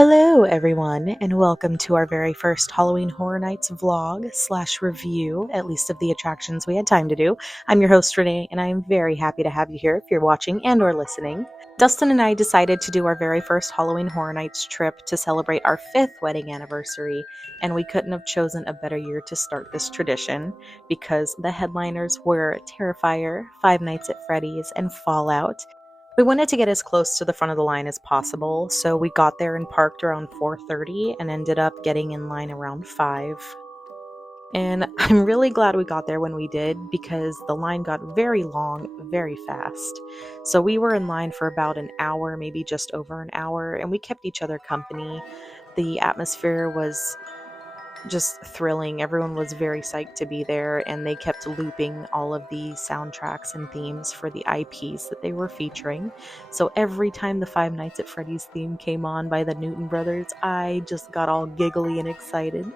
Hello everyone, and welcome to our very first Halloween Horror Nights vlog / review, at least of the attractions we had time to do. I'm your host Renee, and I am very happy to have you here if you're watching and or listening. Dustin and I decided to do our very first Halloween Horror Nights trip to celebrate our 5th wedding anniversary, and we couldn't have chosen a better year to start this tradition because the headliners were Terrifier, Five Nights at Freddy's, and Fallout. We wanted to get as close to the front of the line as possible, so we got there and parked around 4:30 and ended up getting in line around 5. And I'm really glad we got there when we did because the line got very long, very fast. So we were in line for about an hour, maybe just over an hour, and we kept each other company. The atmosphere was just thrilling. Everyone was very psyched to be there, and they kept looping all of the soundtracks and themes for the IPs that they were featuring. So every time the Five Nights at Freddy's theme came on by the Newton Brothers, I just got all giggly and excited.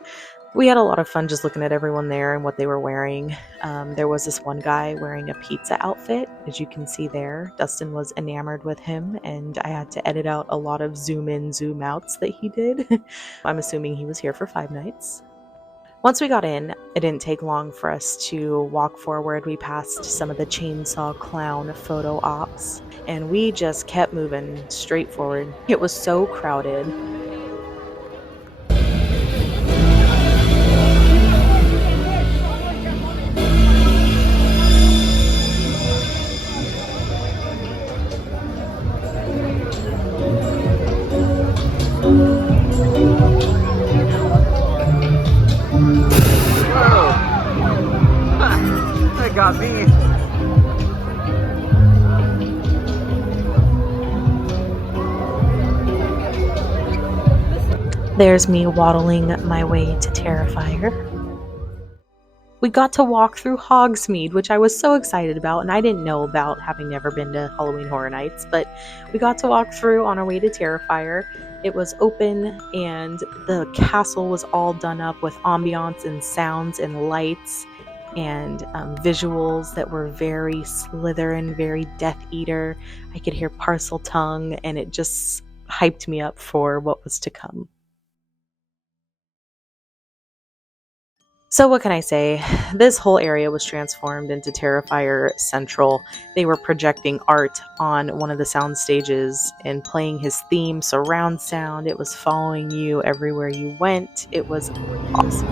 We had a lot of fun just looking at everyone there and what they were wearing. There was this one guy wearing a pizza outfit, as you can see there. Dustin was enamored with him, and I had to edit out a lot of zoom in, zoom outs that he did. I'm assuming he was here for 5 nights. Once we got in, it didn't take long for us to walk forward. We passed some of the chainsaw clown photo ops, and we just kept moving straight forward. It was so crowded. That got me. There's me waddling my way to Terrifier. We got to walk through Hogsmeade, which I was so excited about, and I didn't know about having never been to Halloween Horror Nights, but we got to walk through on our way to Terrifier. It was open, and the castle was all done up with ambiance and sounds and lights and visuals that were very Slytherin, very Death Eater. I could hear Parcel Tongue, and it just hyped me up for what was to come. So what can I say? This whole area was transformed into Terrifier Central. They were projecting art on one of the sound stages and playing his theme, surround sound. It was following you everywhere you went. It was awesome.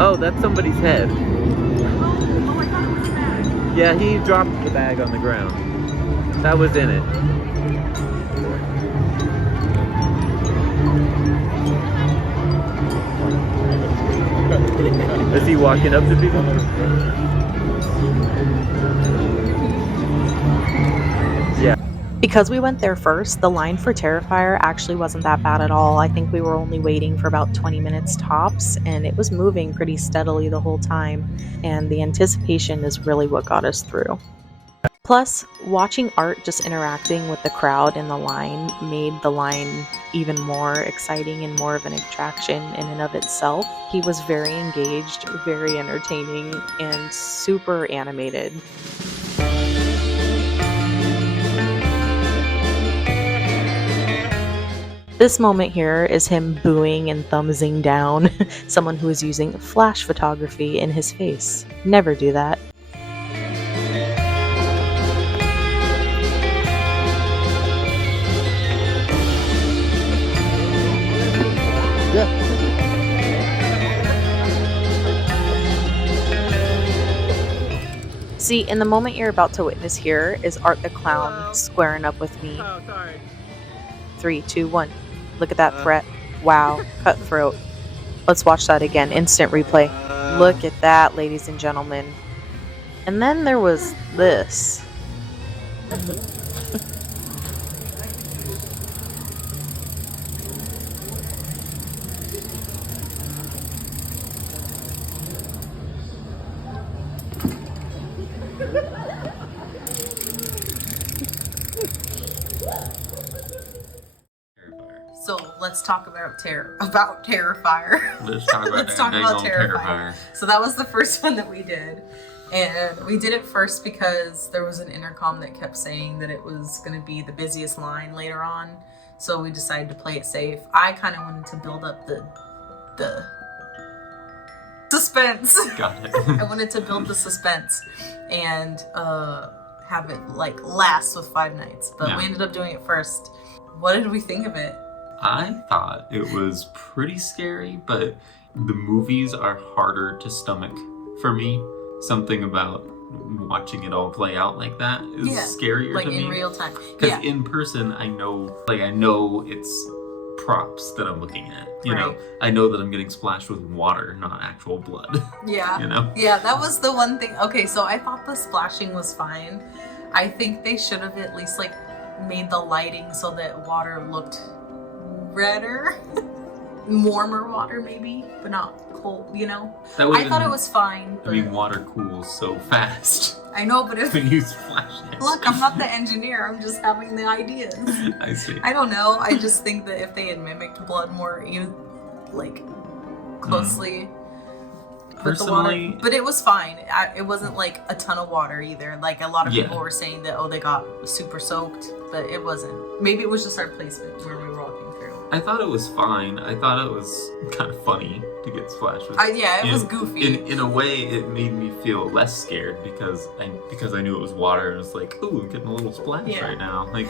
Oh, that's somebody's head. Oh, I thought it was a bag. Yeah, he dropped the bag on the ground. That was in it. Is he walking up to people? Yeah. Because we went there first, the line for Terrifier actually wasn't that bad at all. I think we were only waiting for about 20 minutes tops, and it was moving pretty steadily the whole time, and the anticipation is really what got us through. Plus, watching Art just interacting with the crowd in the line made the line even more exciting and more of an attraction in and of itself. He was very engaged, very entertaining, and super animated. This moment here is him booing and thumbsing down someone who is using flash photography in his face. Never do that. See, in the moment you're about to witness here is Art the Clown squaring up with me. 3, 2, 1. Look at that threat. Wow. Cutthroat. Let's watch that again. Instant replay. Look at that, ladies and gentlemen. And then there was this. So let's let's talk about Terrifier. Let's talk about Let's talk about Terrifier. Terrifier. So that was the first one that we did. And we did it first because there was an intercom that kept saying that it was going to be the busiest line later on. So we decided to play it safe. I kind of wanted to build up the suspense. Got it. I wanted to build the suspense and have it like last with Five Nights. But we ended up doing it first. What did we think of it? I thought it was pretty scary, but the movies are harder to stomach for me. Something about watching it all play out like that is scarier like to me. in real time. Because in person, I know it's props that I'm looking at. You know, I know that I'm getting splashed with water, not actual blood. Yeah. You know? Yeah, that was the one thing. Okay, so I thought the splashing was fine. I think they should have at least like made the lighting so that water looked redder. Warmer water maybe, but not cold, you know? I thought it was fine. I mean, water cools so fast. I know, but if when you splash it. Look, I'm not the engineer, I'm just having the ideas. I see. I don't know, I just think that if they had mimicked blood more, closely with the water. But it was fine. It wasn't like a ton of water either. Like a lot of people were saying that, they got super soaked, but it wasn't. Maybe it was just our placement where we were walking through. I thought it was fine. I thought it was kind of funny to get splashed with. It was goofy. In a way, it made me feel less scared because I knew it was water and it was like, ooh, I'm getting a little splash right now. Like,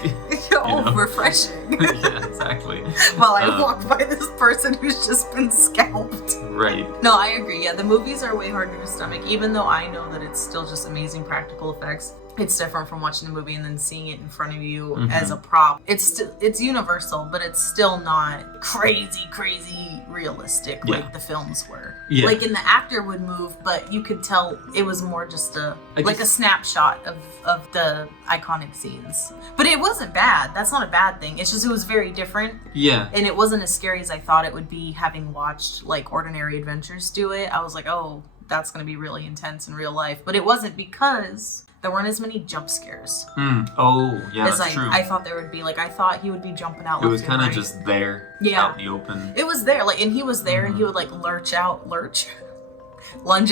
refreshing. Yeah, exactly. While I walk by this person who's just been scalped. Right. No, I agree. Yeah, the movies are way harder to stomach, even though I know that it's still just amazing practical effects. It's different from watching the movie and then seeing it in front of you as a prop. It's universal, but it's still not crazy realistic like the films were. Yeah. Like in the actor would move, but you could tell it was more just a snapshot of the iconic scenes. But it wasn't bad. That's not a bad thing. It's just it was very different. Yeah. And it wasn't as scary as I thought it would be having watched like Ordinary Adventures do it. I was like, oh, that's going to be really intense in real life. But it wasn't because there weren't as many jump scares. Oh, yeah, that's true. I thought there would be. Like, I thought he would be jumping out. It was kind of just there, out in the open. It was there, and he was there, and he would, lunge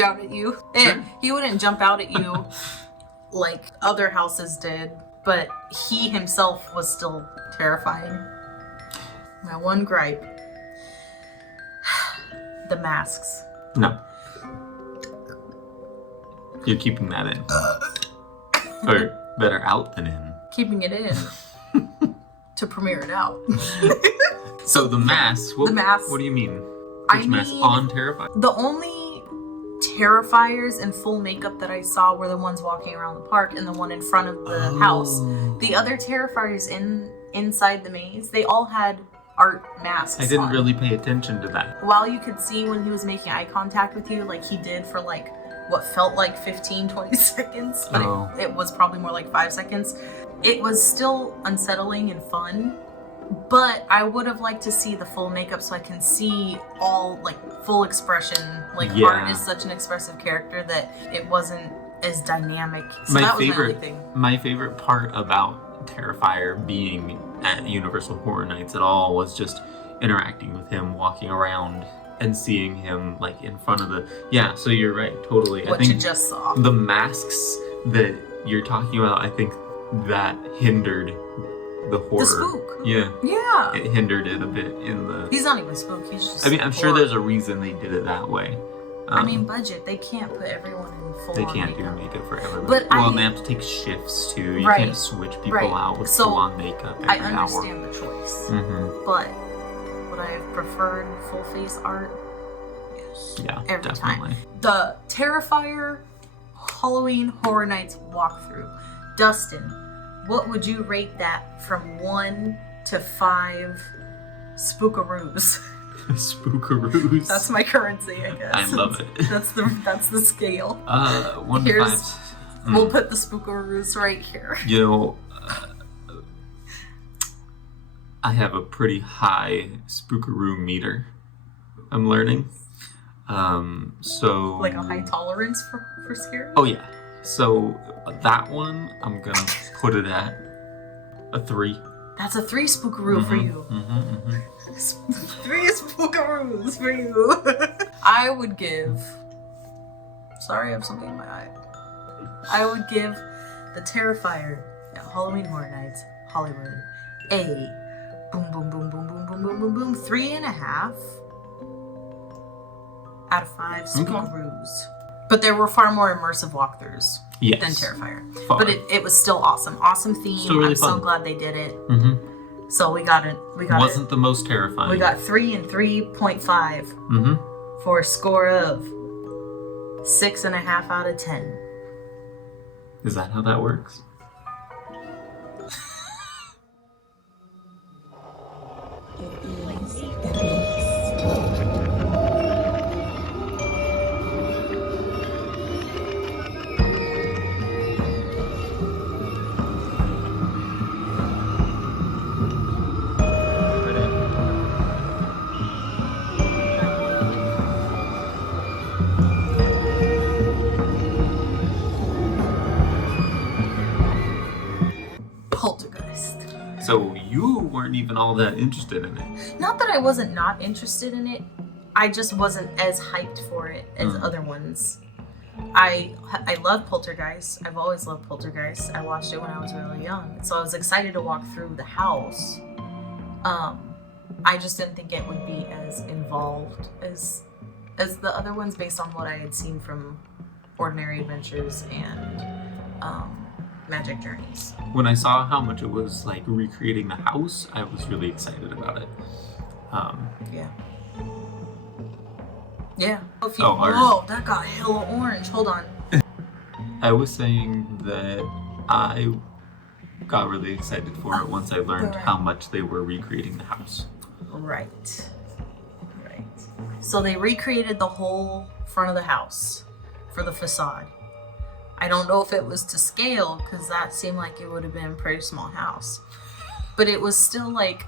out at you. And he wouldn't jump out at you like other houses did, but he himself was still terrifying. My one gripe. The masks. No. You're keeping that in. Or better out than in. Keeping it in. To premiere it out. So the masks. What do you mean? Which mask on Terrifier? The only Terrifiers in full makeup that I saw were the ones walking around the park and the one in front of the house. The other Terrifiers inside the maze, they all had art masks I didn't really pay attention to that. While you could see when he was making eye contact with you, like he did for what felt like 15-20 seconds, but it was probably more like 5 seconds. It was still unsettling and fun, but I would have liked to see the full makeup so I can see all full expression. Art is such an expressive character that it wasn't as dynamic. So that was my only thing. My favorite part about Terrifier being at Universal Horror Nights at all was just interacting with him, walking around and seeing him in front of the so you're right, totally. What I think you just saw, the masks that you're talking about, I think that hindered the horror. The spook. Yeah, it hindered it a bit in the. He's not even spook. He's just. I'm sure there's a reason they did it that way. Budget. They can't put everyone in full. They can't do makeup for everyone. And they have to take shifts too. You can't switch people out with full-on makeup every hour. I understand the choice, but would I have preferred full face art? Yes. Yeah, every definitely. time. The Terrifier Halloween Horror Nights walkthrough. Dustin, what would you rate that from 1 to 5 spookaroos? Spookaroos. That's my currency, I guess. I love it. That's the scale. 1 to 5. We'll put the spookaroos right here. You know, I have a pretty high spookaroo meter. I'm learning. So a high tolerance for scare? Oh yeah. So that one I'm gonna put it at a 3. That's a 3 spookaroo for you. 3 spookaroos for you. I would give... Sorry, I have something in my eye. I would give the Terrifier at Halloween Horror Nights Hollywood a boom, boom, boom, boom, boom, boom, boom, boom, boom, 3.5 out of 5 spookaroos. But there were far more immersive walkthroughs than Terrifier. Far. But it was still awesome. Awesome theme. Still really I'm fun. so glad they did it. So we got it. Wasn't the most terrifying. We got 3 and 3.5 for a score of 6.5 out of 10. Is that how that works? Poltergeist. So you weren't even all that interested in it. Not that I wasn't not interested in it. I just wasn't as hyped for it as other ones. I love Poltergeist. I've always loved Poltergeist. I watched it when I was really young. So I was excited to walk through the house. I just didn't think it would be as involved as the other ones based on what I had seen from Ordinary Adventures and Magic Journeys. When I saw how much it was like recreating the house, I was really excited about it. Yeah. Oh, that got hella orange. Hold on. I was saying that I got really excited for it once I learned how much they were recreating the house. Right. So they recreated the whole front of the house for the facade. I don't know if it was to scale, because that seemed like it would have been a pretty small house. But it was still like...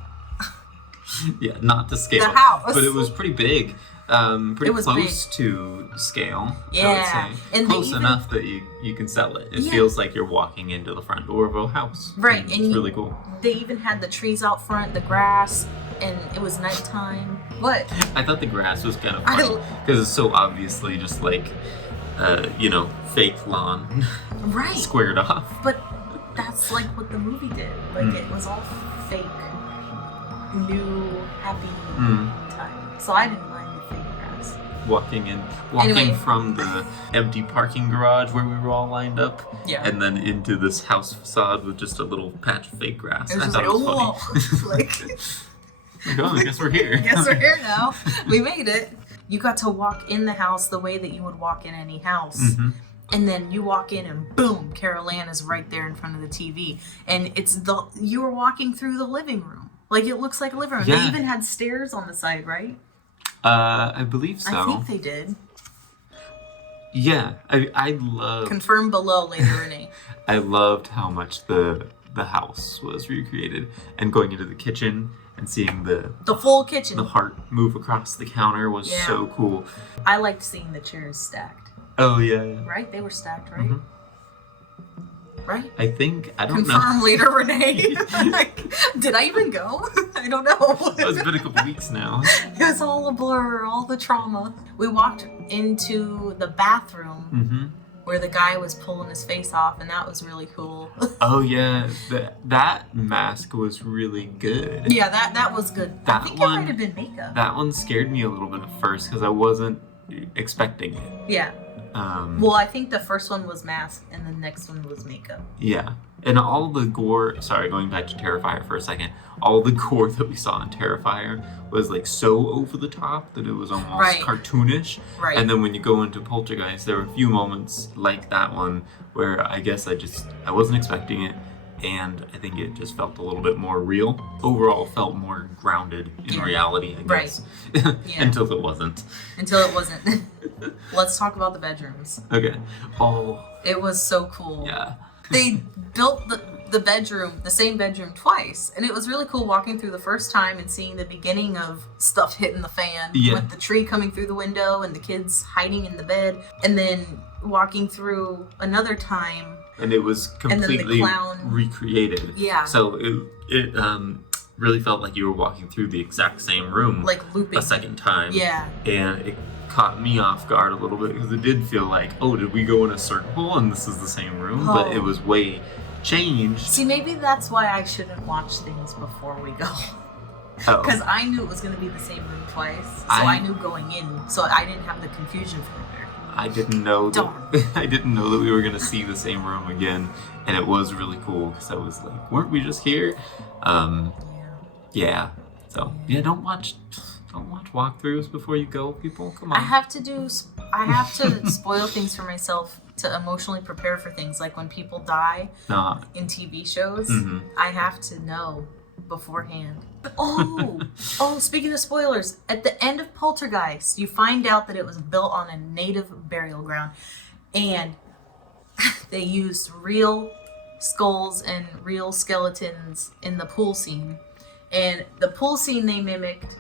Yeah, not to scale. The house. But it was pretty big. Pretty close big. to scale, Yeah. I would say. And close enough that you can sell it. It feels like you're walking into the front door of a house. Right. And it's really cool. They even had the trees out front, the grass, and it was nighttime. What? I thought the grass was kind of funny, because it's so obviously just like, fake lawn. Right. Squared off. But that's like what the movie did. Like it was all fake, new, happy time. So I didn't mind the fake grass. Walking from the empty parking garage where we were all lined up, and then into this house facade with just a little patch of fake grass. It was I thought it was funny. Oh, I guess we're here. Guess we're here now. We made it. You got to walk in the house the way that you would walk in any house. And then you walk in and boom, Carol Ann is right there in front of the TV. And you were walking through the living room. Like it looks like a living room. Yeah. They even had stairs on the side, right? I believe so. I think they did. Yeah, I love... Confirm below later, Renee. I loved how much the house was recreated. And going into the kitchen and seeing the full kitchen. The heart move across the counter was so cool. I liked seeing the chairs stacked. Oh, yeah. Right? They were stacked, right? Right? I don't know. Confirm later, Renee. Did I even go? I don't know. It's been a couple weeks now. It was all a blur, all the trauma. We walked into the bathroom where the guy was pulling his face off, and that was really cool. Oh, yeah. That mask was really good. Yeah, that was good. I think it might have been makeup. That one scared me a little bit at first because I wasn't expecting it. Yeah. Well, I think the first one was mask, and the next one was makeup. Yeah. And all the gore, going back to Terrifier for a second, all the gore that we saw in Terrifier was like so over the top that it was almost cartoonish. Right. And then when you go into Poltergeist, there were a few moments like that one where I guess I wasn't expecting it, and I think it just felt a little bit more real. Overall, felt more grounded in reality, I guess. Right. Until it wasn't. Let's talk about the bedrooms. Okay. Oh. It was so cool. Yeah. They built the same bedroom twice. And it was really cool walking through the first time and seeing the beginning of stuff hitting the fan with the tree coming through the window and the kids hiding in the bed. And then walking through another time. And it was completely recreated. Yeah. So it really felt like you were walking through the exact same room. Like looping. A second time. Yeah. And it caught me off guard a little bit because it did feel like, oh, did we go in a circle and this is the same room? Oh. But it was way changed. See, maybe that's why I shouldn't watch things before we go. Because I knew it was going to be the same room twice. So I knew going in. So I didn't have the confusion further. I didn't know that we were going to see the same room again. And it was really cool because I was like, weren't we just here? Yeah. So, don't watch walkthroughs before you go, people. Come on. I have to spoil things for myself to emotionally prepare for things. Like when people die in TV shows, I have to know beforehand. Oh, speaking of spoilers, at the end of Poltergeist, you find out that it was built on a native burial ground. And they used real skulls and real skeletons in the pool scene. And the pool scene they mimicked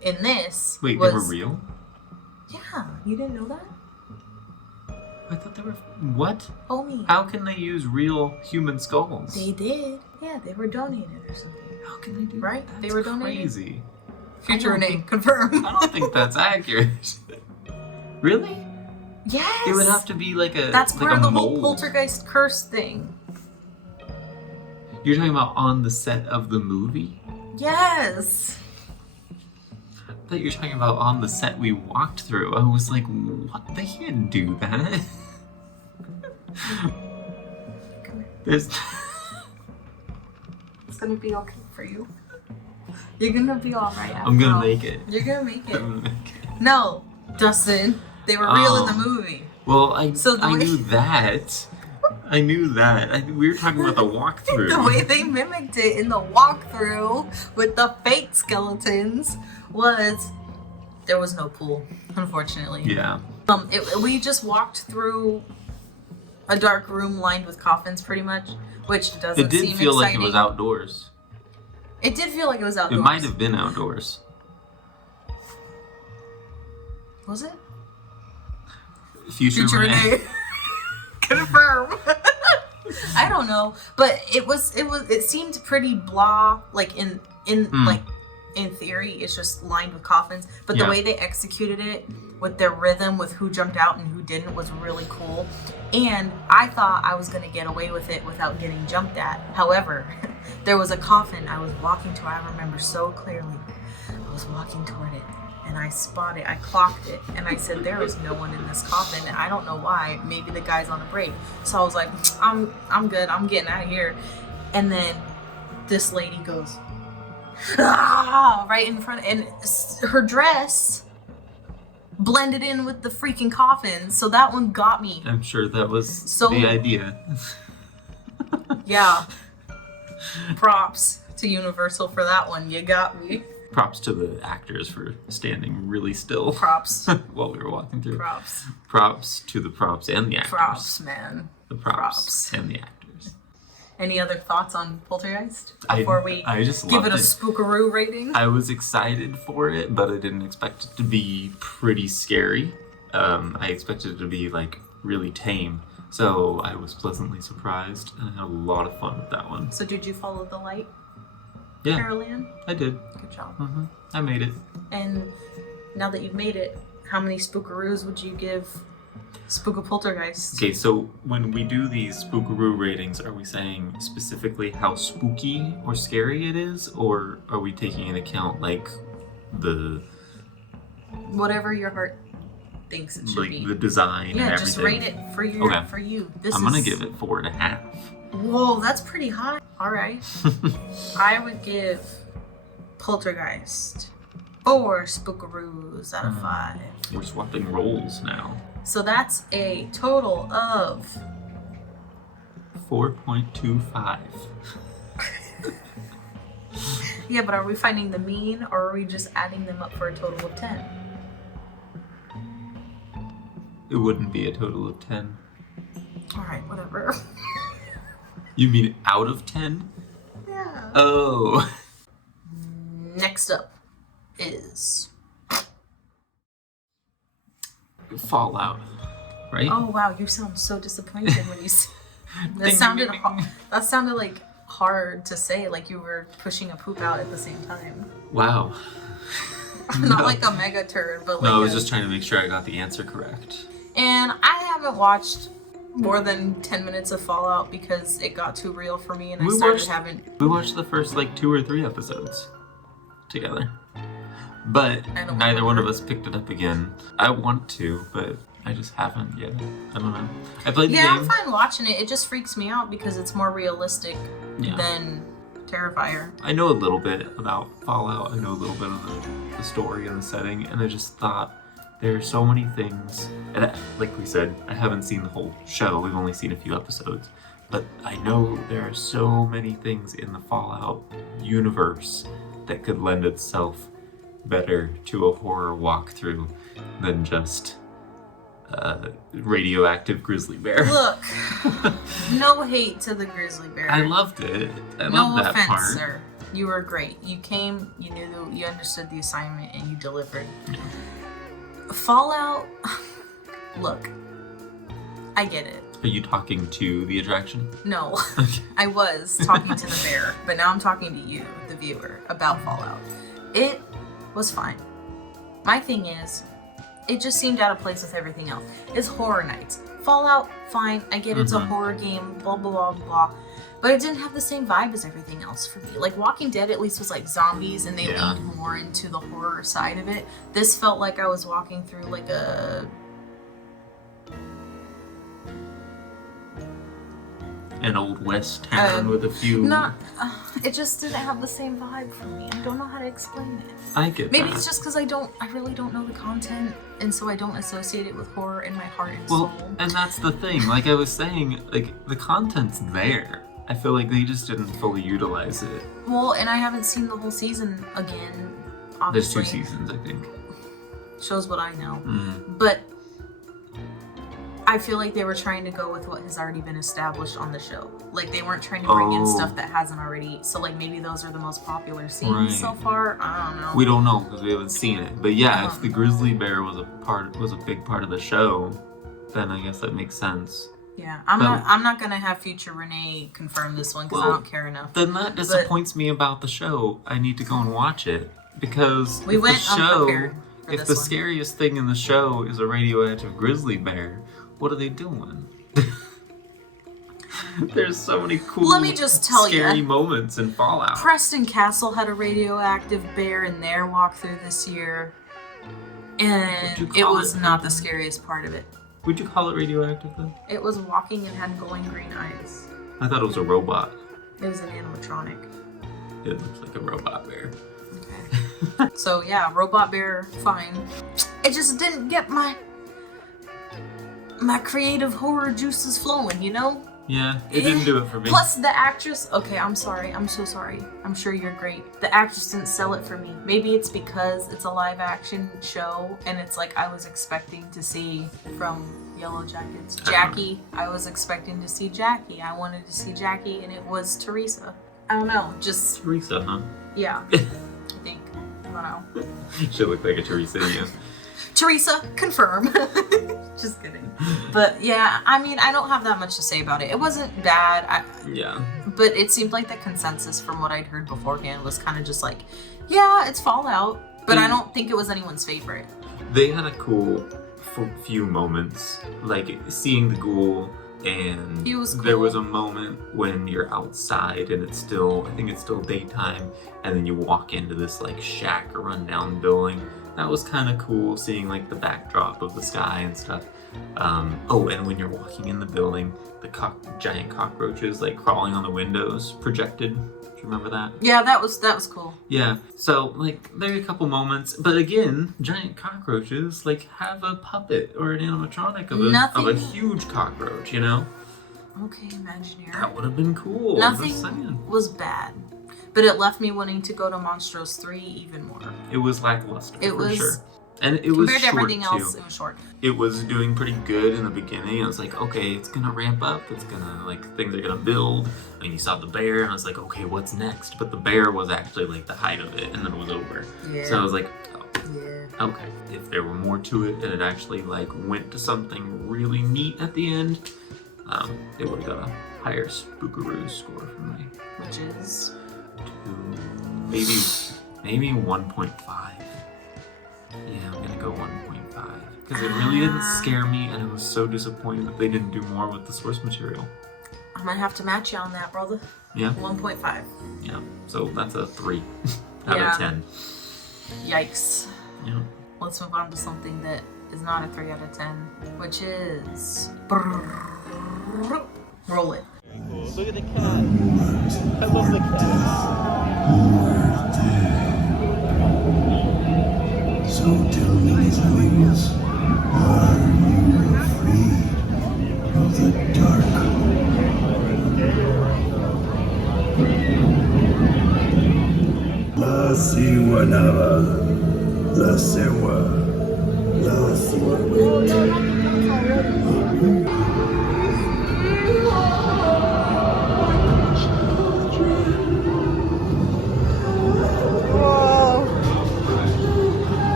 in this Wait, they were real? Yeah, you didn't know that? I thought they were... What? Homie. How can they use real human skulls? They did. Yeah, they were donated or something. How can they do right? that? They were donated. Crazy. Future Renee, confirm. I don't think that's accurate. Really? Yes. It would have to be like a That's part of the mold. whole poltergeist curse thing. You're talking about on the set of the movie? Yes. I thought you were talking about on the set we walked through. I was like, what? They can't do that. Come here. There's... It's gonna be okay for you. You're gonna be alright. I'm gonna make it. You're gonna make it. No, Dustin. They were real in the movie. Well, I knew that. I knew that. We were talking about the walkthrough. The way they mimicked it in the walkthrough with the fake skeletons was there was no pool, unfortunately. Yeah. We just walked through a dark room lined with coffins, pretty much, which doesn't seem exciting. It did feel like it was outdoors. It did feel like it was outdoors. It might have been outdoors. Was it? Future Renee. Confirm. I don't know, but it seemed pretty blah. Like in theory, it's just lined with coffins. But the way they executed it with their rhythm, with who jumped out and who didn't, was really cool. And I thought I was gonna get away with it without getting jumped at. However, there was a coffin I was walking to. I remember so clearly. I was walking toward it. And I clocked it, and I said, there is no one in this coffin, and I don't know why. Maybe the guy's on a break. So I was like, I'm good, I'm getting out of here. And then this lady goes, right in front, and her dress blended in with the freaking coffin, so that one got me. I'm sure that was the idea. Yeah. Props to Universal for that one, you got me. Props to the actors for standing really still. Props. While we were walking through. Props. Props to the props and the actors. Props, man. The props. And the actors. Any other thoughts on Poltergeist before we just give it a spookaroo rating? I was excited for it, but I didn't expect it to be pretty scary. I expected it to be like really tame. So I was pleasantly surprised, and I had a lot of fun with that one. So did you follow the light? Yeah, Carol-Ann? I did. Good job. Mm-hmm. I made it. And now that you've made it, how many spookaroos would you give Poltergeist? Okay, so when we do these spookaroo ratings, are we saying specifically how spooky or scary it is, or are we taking into account like the whatever your heart thinks it should be? Like the design and everything? Yeah, just rate it for you. Okay. For you. I'm gonna give it 4.5. Whoa, that's pretty high. All right. I would give Poltergeist 4 spookaroos out of 5. We're swapping roles now. So that's a total of 4.25. Yeah, but are we finding the mean, or are we just adding them up for a total of 10? It wouldn't be a total of 10. All right, whatever. You mean out of 10? Yeah. Oh. Next up is Fallout, right? Oh wow, you sound so disappointed when you say that. Ding, sounded ding, ding, ding. that sounded like hard to say, like you were pushing a poop out at the same time. Wow. Not like a mega turd, but like No, I was just trying to make sure I got the answer correct. And I haven't watched more than 10 minutes of Fallout because it got too real for me and I started having... We watched the first like 2 or 3 episodes together. But neither one of us picked it up again. I want to, but I just haven't yet. I don't know. I played the game. Yeah, I'm fine watching it. It just freaks me out because it's more realistic than Terrifier. I know a little bit about Fallout. I know a little bit of the story and the setting, and I just thought there are so many things. And like we said, I haven't seen the whole show. We've only seen a few episodes. But I know there are so many things in the Fallout universe that could lend itself better to a horror walkthrough than just radioactive grizzly bear. Look, no hate to the grizzly bear. I loved it. I loved that offense, part. Sir. You were great. You came, you knew, you understood the assignment, and you delivered. Fallout, look, I get it. Are you talking to the attraction? No, I was talking to the bear, but now I'm talking to you, the viewer, about Fallout. It was fine. My thing is, it just seemed out of place with everything else. It's Horror Nights. Fallout, fine, I get it's a horror game, blah, blah, blah, blah. But it didn't have the same vibe as everything else for me. Like, Walking Dead at least was like zombies, and they leaned more into the horror side of it. This felt like I was walking through like an old west town with a few... it just didn't have the same vibe for me. I don't know how to explain it. I get Maybe that. it's just because I really don't know the content, and so I don't associate it with horror in my heart and soul. Well, and that's the thing. Like I was saying, like, the content's there. I feel like they just didn't fully utilize it. Well, and I haven't seen the whole season again, obviously. There's 2 seasons, I think. Shows what I know. But I feel like they were trying to go with what has already been established on the show. Like, they weren't trying to bring in stuff that hasn't already. So, like, maybe those are the most popular scenes so far. I don't know. We don't know because we haven't seen it. But yeah, if the grizzly bear was a big part of the show, then I guess that makes sense. Yeah, I'm not gonna have future Renee confirm this one because I don't care enough. Then that disappoints me about the show. I need to go and watch it because if the scariest thing in the show is a radioactive grizzly bear, what are they doing? There's so many cool, Let me just tell scary moments in Fallout. Preston Castle had a radioactive bear in their walkthrough this year, and it was not the scariest part of it. Would you call it radioactive though? It was walking and had glowing green eyes. I thought it was a robot. It was an animatronic. It looks like a robot bear. Okay. So yeah, robot bear, fine. It just didn't get my creative horror juices flowing, you know? Yeah, it didn't do it for me. Plus the actress, okay, I'm sorry, I'm so sorry. I'm sure you're great. The actress didn't sell it for me. Maybe it's because it's a live action show and it's like I was expecting to see from Yellow Jackets. Jackie, I was expecting to see Jackie. I wanted to see Jackie and it was Teresa. I don't know, just... Teresa, huh? Yeah, I think. I don't know. She looked like a Teresa, yeah. Teresa, confirm. Just kidding. But yeah, I mean, I don't have that much to say about it. It wasn't bad. Yeah. But it seemed like the consensus from what I'd heard beforehand was kind of just like, yeah, it's Fallout. But I don't think it was anyone's favorite. They had a cool few moments, like seeing the ghoul, and he was cool. There was a moment when you're outside and it's still, I think it's still daytime, and then you walk into this like shack or rundown building. That was kind of cool, seeing like the backdrop of the sky and stuff. And when you're walking in the building, the giant cockroaches like crawling on the windows projected. Do you remember that? Yeah, that was cool. Yeah, so like there are a couple moments, but again, giant cockroaches like have a puppet or an animatronic of a huge cockroach, you know? Okay, Imagineer. That would have been cool. Nothing was bad. But it left me wanting to go to Monstros 3 even more. It was lackluster, for sure. And it was compared to short everything too. else, it was short. It was doing pretty good in the beginning. I was like, okay, it's gonna ramp up. It's gonna, like, things are gonna build. And you saw the bear, and I was like, okay, what's next? But the bear was actually like the height of it, and then it was over. Yeah. So I was like, oh, yeah. okay. If there were more to it, and it actually like went to something really neat at the end, it would have got a higher Spookaroo score from me. Which is maybe 1.5. Yeah, I'm gonna go 1.5 because it really didn't scare me, and I was so disappointed that they didn't do more with the source material. I might have to match you on that, brother. Yeah. 1.5. Yeah. So that's a 3 out of 10. Yikes. Yeah. Let's move on to something that is not a 3 out of 10, which is roll it. Look at the cat. I love the cat. So tell me, these wings, are you afraid of the dark? La Siwanava, La Sewa, La Siwanava.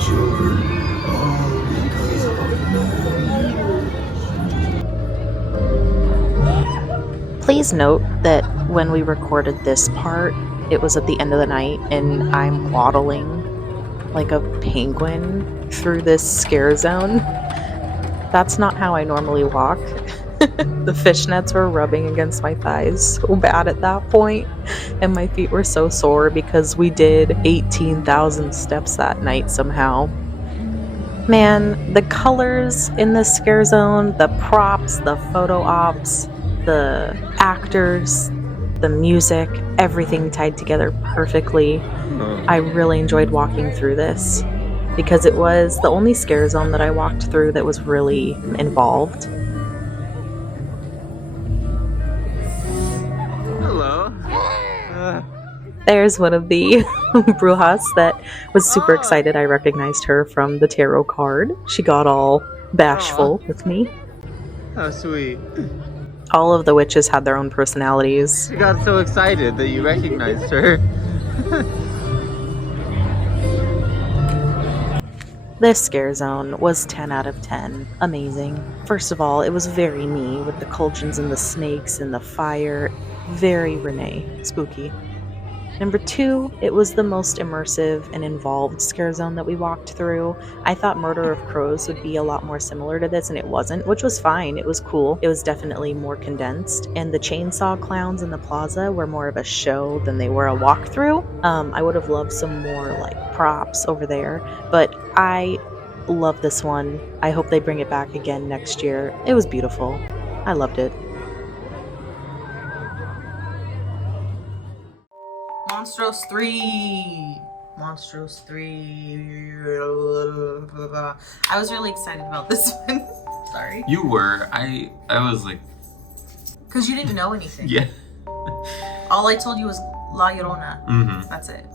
Children, all because of a man. Please note that when we recorded this part, it was at the end of the night, and I'm waddling like a penguin through this scare zone. That's not how I normally walk. The fishnets were rubbing against my thighs so bad at that point, and my feet were so sore because we did 18,000 steps that night somehow. Man, the colors in this scare zone, the props, the photo ops, the actors, the music, everything tied together perfectly. I really enjoyed walking through this because it was the only scare zone that I walked through that was really involved. Hello. There's one of the brujas that was super excited. I recognized her from the tarot card. She got all bashful with me. How sweet. All of the witches had their own personalities. She got so excited that you recognized her. This scare zone was 10 out of 10. Amazing. First of all, it was very me with the cauldrons and the snakes and the fire. Very Renee. Spooky. Number 2, it was the most immersive and involved scare zone that we walked through. I thought Murder of Crows would be a lot more similar to this, and it wasn't, which was fine. It was cool. It was definitely more condensed. And the chainsaw clowns in the plaza were more of a show than they were a walkthrough. I would have loved some more like props over there, but I love this one. I hope they bring it back again next year. It was beautiful. I loved it. Monstros 3. Monstros 3. I was really excited about this one. Sorry. You were. I was like, Because you didn't know anything. yeah. All I told you was La Llorona. Mm-hmm. That's it.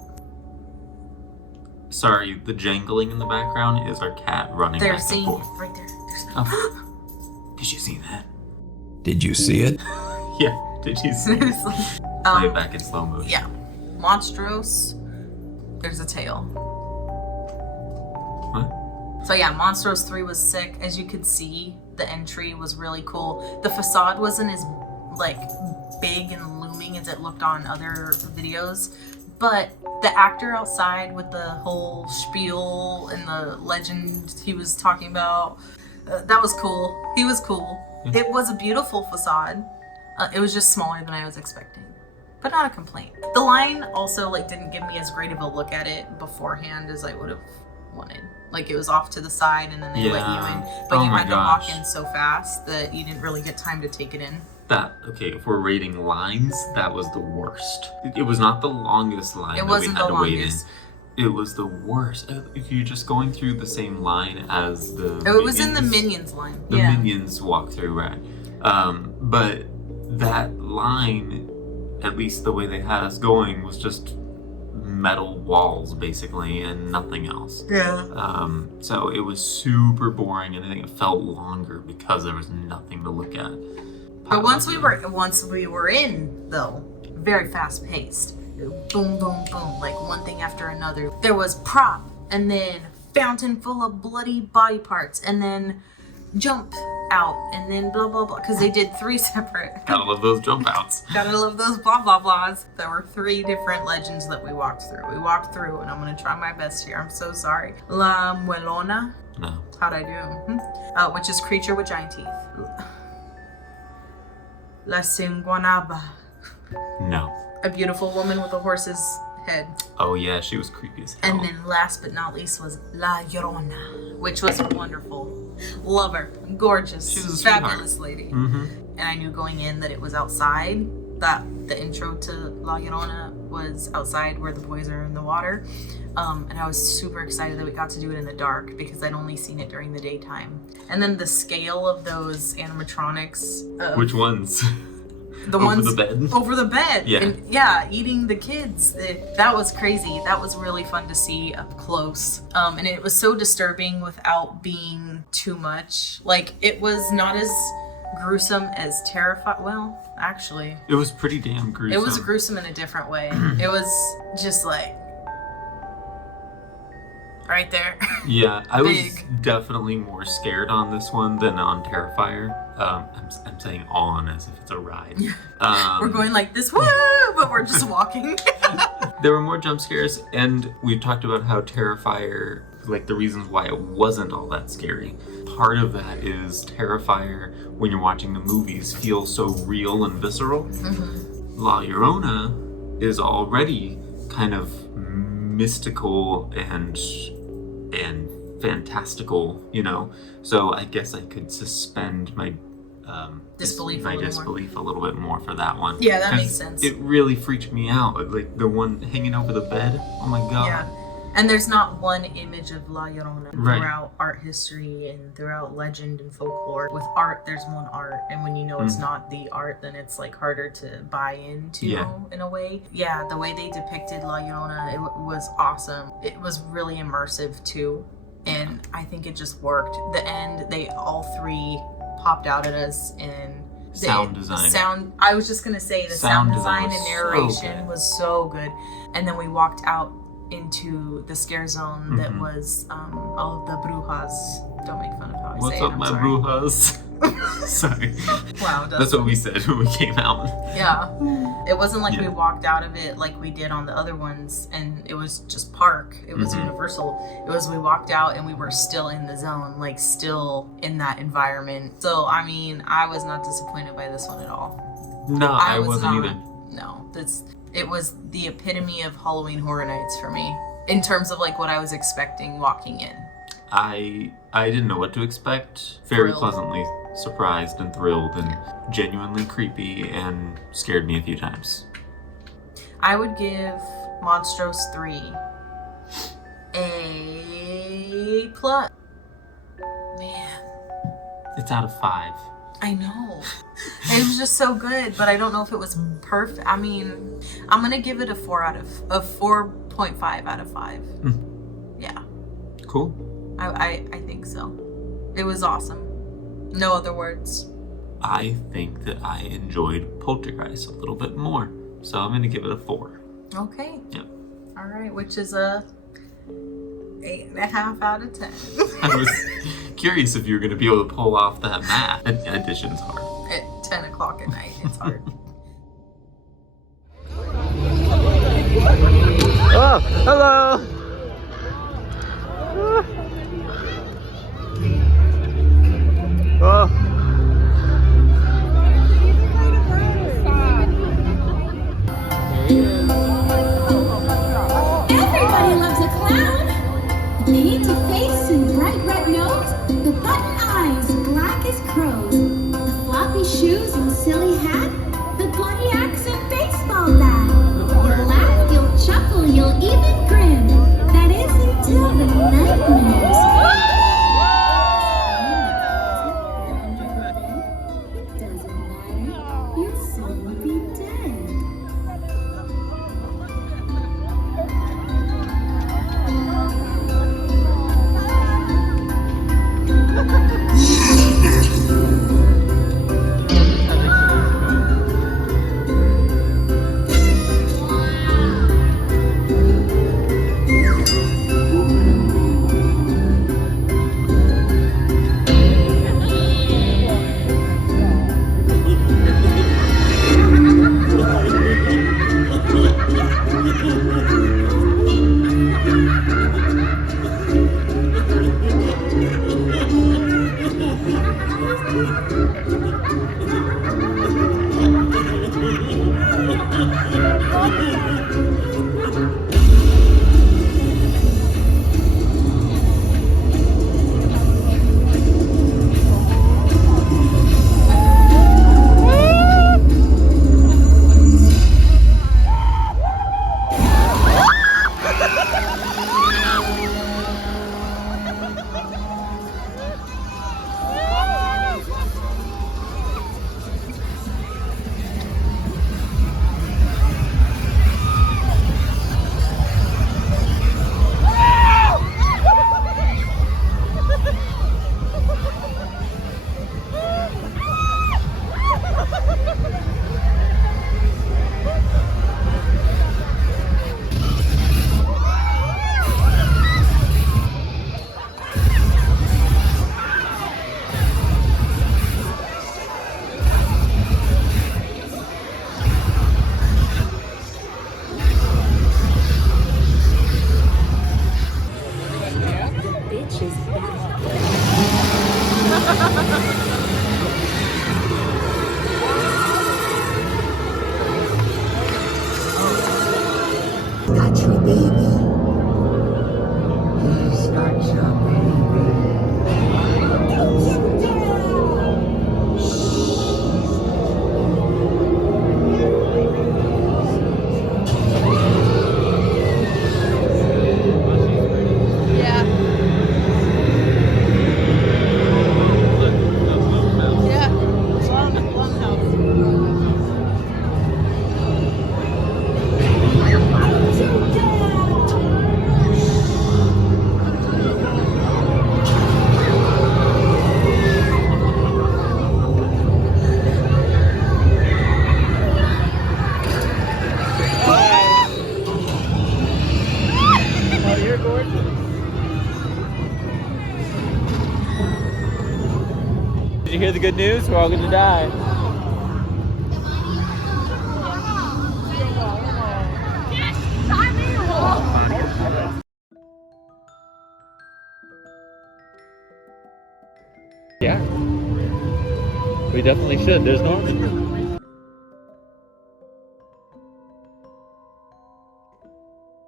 Sorry, the jangling in the background is our cat running They're back and seeing forth. it right there. Oh. Did you see that? Did you see it? Yeah. Did you see it? Seriously. Play it back in slow motion. Yeah. Monstros. There's a tail. What? So yeah, Monstros 3 was sick. As you could see, the entry was really cool. The facade wasn't as like big and looming as it looked on other videos, but the actor outside with the whole spiel and the legend he was talking about, that was cool. He was cool. Yeah. It was a beautiful facade. It was just smaller than I was expecting, but not a complaint. The line also like didn't give me as great of a look at it beforehand as I would have wanted. Like it was off to the side and then they let you in, but Oh you my had to walk gosh. in so fast that you didn't really get time to take it in. Okay, if we're rating lines, that was the worst. It was not the longest line It that we wasn't had the to wait longest. in. It was the worst. If you're just going through the same line as the It was in the Minions line. The Yeah. Minions walk through, right? But that line, at least the way they had us going, was just metal walls basically and nothing else. Yeah. So it was super boring, and I think it felt longer because there was nothing to look at. But once we were in, though, very fast paced. Boom, boom, boom, like one thing after another. There was prop, and then fountain full of bloody body parts, and then jump out, and then blah blah blah, because they did 3 separate. Gotta love those jump outs. Gotta love those blah blah blahs. There were 3 different legends that we walked through. And I'm gonna try my best here. I'm so sorry. La Muelona. No. How'd I do? Which is creature with giant teeth. La Singuanaba. No. A beautiful woman with a horse's head. Oh yeah, she was creepy as hell. And then last but not least was La Llorona, which was wonderful. Love her. Gorgeous. She was a fabulous sweetheart. lady. Mm-hmm. And I knew going in that it was outside, that the intro to La Llorona was outside where the boys are in the water. And I was super excited that we got to do it in the dark because I'd only seen it during the daytime. And then the scale of those animatronics. Which ones? The over ones the bed? over the bed. Yeah. And yeah, eating the kids. That was crazy. That was really fun to see up close. And it was so disturbing without being too much. Like, it was not as gruesome as Terrifier. Well, actually, It was pretty damn gruesome. it was gruesome in a different way. It was just like right there. Yeah, I was Big. definitely more scared on this one than on Terrifier. I'm saying on as if it's a ride. We're going like this, woo, but we're just walking. There were more jump scares, and we've talked about how Terrifier, like the reasons why it wasn't all that scary. Part of that is Terrifier, when you're watching the movies, feels so real and visceral. Mm-hmm. La Llorona is already kind of mystical and fantastical, you know. So I guess I could suspend my Disbelief a little bit more for that one. Yeah, that 'Cause makes sense. It really freaked me out, like the one hanging over the bed. Oh my god. Yeah. And there's not one image of La Llorona Right. throughout art history and throughout legend and folklore. With art, there's one art, and when you know it's not the art, then it's like harder to buy into in a way. Yeah, the way they depicted La Llorona, it was awesome. It was really immersive too, and I think it just worked. The end, they all 3 popped out at us, and Sound design. I was just gonna say the Sound sound design design and was so narration good. was so good. And then we walked out into the scare zone that was all of the brujas. Don't make fun of how I What's say up, it. I'm my sorry. brujas? Sorry. Wow, That's what we said when we came out. Yeah. It wasn't like Yeah. we walked out of it like we did on the other ones and it was just park. It was Universal. It was we walked out and we were still in the zone, like still in that environment. So, I mean, I was not disappointed by this one at all. No, I wasn't not. either. No, it was the epitome of Halloween Horror Nights for me in terms of like what I was expecting walking in. I didn't know what to expect. Very Thrilled. pleasantly surprised and thrilled and genuinely creepy and scared me a few times. I would give Monstros 3 a plus. Man, It's out of 5. I know. It was just so good, but I don't know if it was perfect. I mean, I'm gonna give it a 4.5 out of 5. Yeah, Cool. I think so. It was awesome. No other words. I think that I enjoyed Poltergeist a little bit more, so I'm going to give it a 4. Okay. Yep. All right, which is a 8.5 out of 10. I was curious if you were going to be able to pull off that math. Addition's hard. At 10 o'clock at night, it's hard. Oh, hello. Oh. Everybody loves a clown. The painted face and bright red nose, the button eyes black as crows, the floppy shoes and silly hat, the bloody axe and baseball bat. You'll laugh, you'll chuckle, you'll even grin. That is until the nightmares. It doesn't matter. It's baby. He's got your baby. Yeah. Yeah. Blumhouse. Oh, you're gorgeous. Did you hear the good news? We're all gonna die. Yeah. We definitely should. There's no.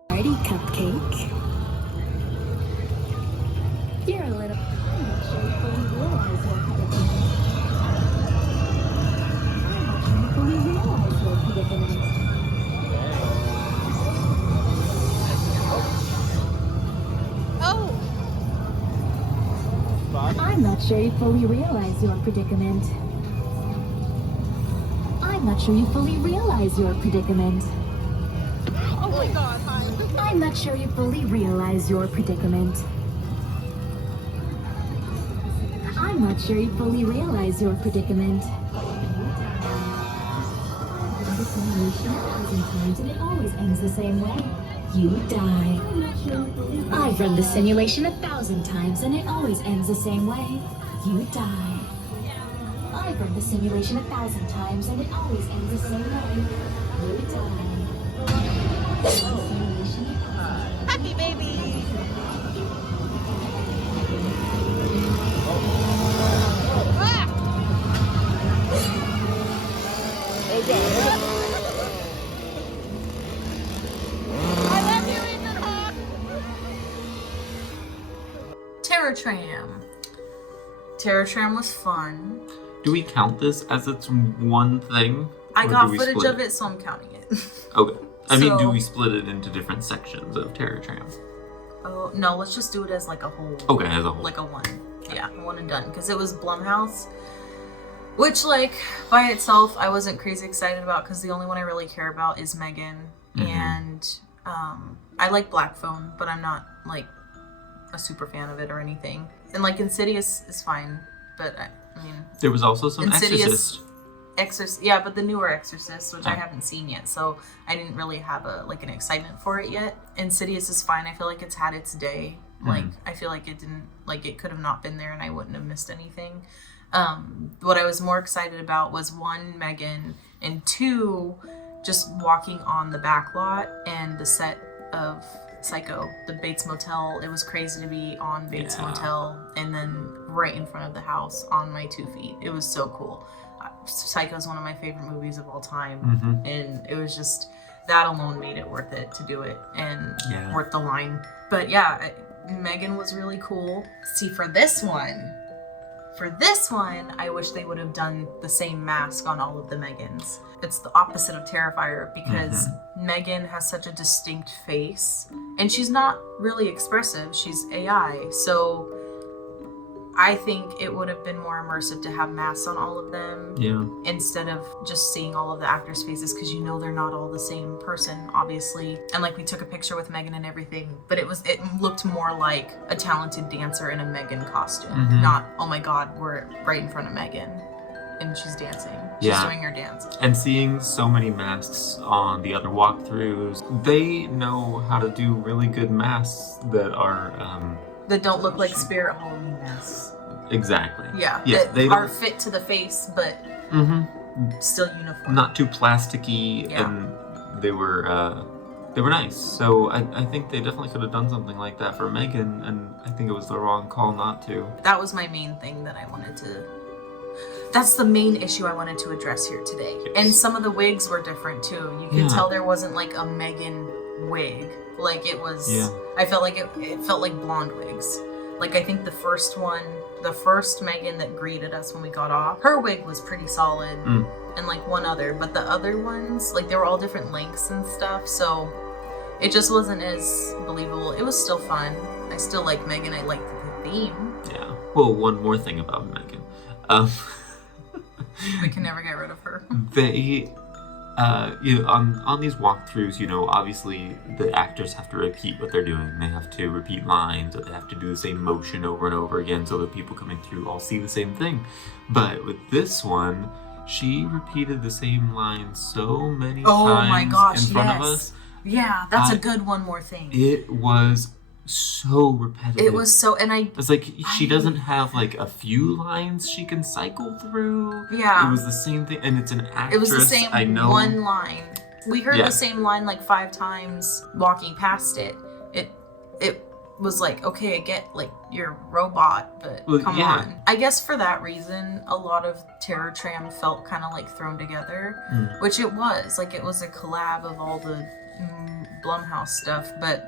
Party cupcake. You're a little. I'm not sure you fully realize your predicament. I'm not sure you fully realize your predicament. Oh. I'm not sure you fully realize your predicament. I'm not sure you fully realize your predicament. Oh my God. Hi. I'm not sure you fully realize your predicament. I'm not sure you fully realize your predicament. The simulation 1,000 times and it always ends the same way. You die. I've run the simulation 1,000 times and it always ends the same way. You die. I've run the simulation 1,000 times and it always ends the same way. You die. Happy baby. Ah! Okay. I love you, Ethan Hawke. Terror Tram. Terror Tram was fun. Do we count this as its one thing? I Or got do we footage split of it, so I'm counting it. Okay. I mean, do So- we split it into different sections of Terror Tram? Oh, no, let's just do it as like a whole. Okay, as a whole. Like a one. Yeah, one and done. Because it was Blumhouse. Which, like, by itself, I wasn't crazy excited about because the only one I really care about is Megan. Mhm. And I like Black Phone, but I'm not, like, a super fan of it or anything. And, like, Insidious is fine, but I mean. There was also some Insidious- Exorcist. Yeah, but the newer Exorcist, which I Oh. haven't seen yet, so I didn't really have an excitement for it yet. Insidious is fine. I feel like it's had its day. Like, I feel like it didn't, like, it could have not been there and I wouldn't have missed anything. What I was more excited about was one, Megan, and two, just walking on the back lot and the set of Psycho, the Bates Motel. It was crazy to be on Bates Yeah. Motel and then right in front of the house on my 2 feet. It was so cool. Psycho is one of my favorite movies of all time, Mhm. and it was just that alone made it worth it to do it and Yeah. worth the line. But yeah, Megan was really cool. See, for this one, I wish they would have done the same mask on all of the Megans. It's the opposite of Terrifier because Megan has such a distinct face and she's not really expressive. She's AI, so I think it would have been more immersive to have masks on all of them Yeah. instead of just seeing all of the actors' faces because you know they're not all the same person, obviously. And like we took a picture with Megan and everything, but it looked more like a talented dancer in a Megan costume, Mhm. not, oh my God, we're right in front of Megan and she's dancing. She's Yeah. doing her dance. And seeing so many masks on the other walkthroughs, they know how to do really good masks that are That don't look like Spirit Halloween masks. exactly. Yeah, Yeah, that they are don't- fit to the face, but Mm-hmm. still uniform. Not too plasticky, Yeah. and they were nice. So I think they definitely could have done something like that for Megan, and I think it was the wrong call not to. That was my main thing that I wanted to. That's the main issue I wanted to address here today. Yes. And some of the wigs were different too. You could Yeah. tell there wasn't like a Megan wig. Like it was, Yeah. I felt like it felt like blonde wigs. Like I think the first Megan that greeted us when we got off, her wig was pretty solid, and like one other, but the other ones, like they were all different lengths and stuff, so it just wasn't as believable. It was still fun. I still like Megan. I liked the theme. Yeah. Well, one more thing about Megan. We can never get rid of her. They, on these walkthroughs, obviously the actors have to repeat what they're doing. They have to repeat lines, or they have to do the same motion over and over again so that people coming through all see the same thing. But with this one, she repeated the same line so many times my gosh, in front of yes. us. Yeah, that's a good one more thing. It was so repetitive. It was so, and It's like she doesn't have like a few lines she can cycle through. Yeah. It was the same thing, and it's an actress. It was the same I know. one line. We heard the same line like 5 times walking past it. It was like, okay, I get like you're a robot, but come on. I guess for that reason, a lot of Terror Tram felt kind of like thrown together, which it was. Like it was a collab of all the Blumhouse stuff, but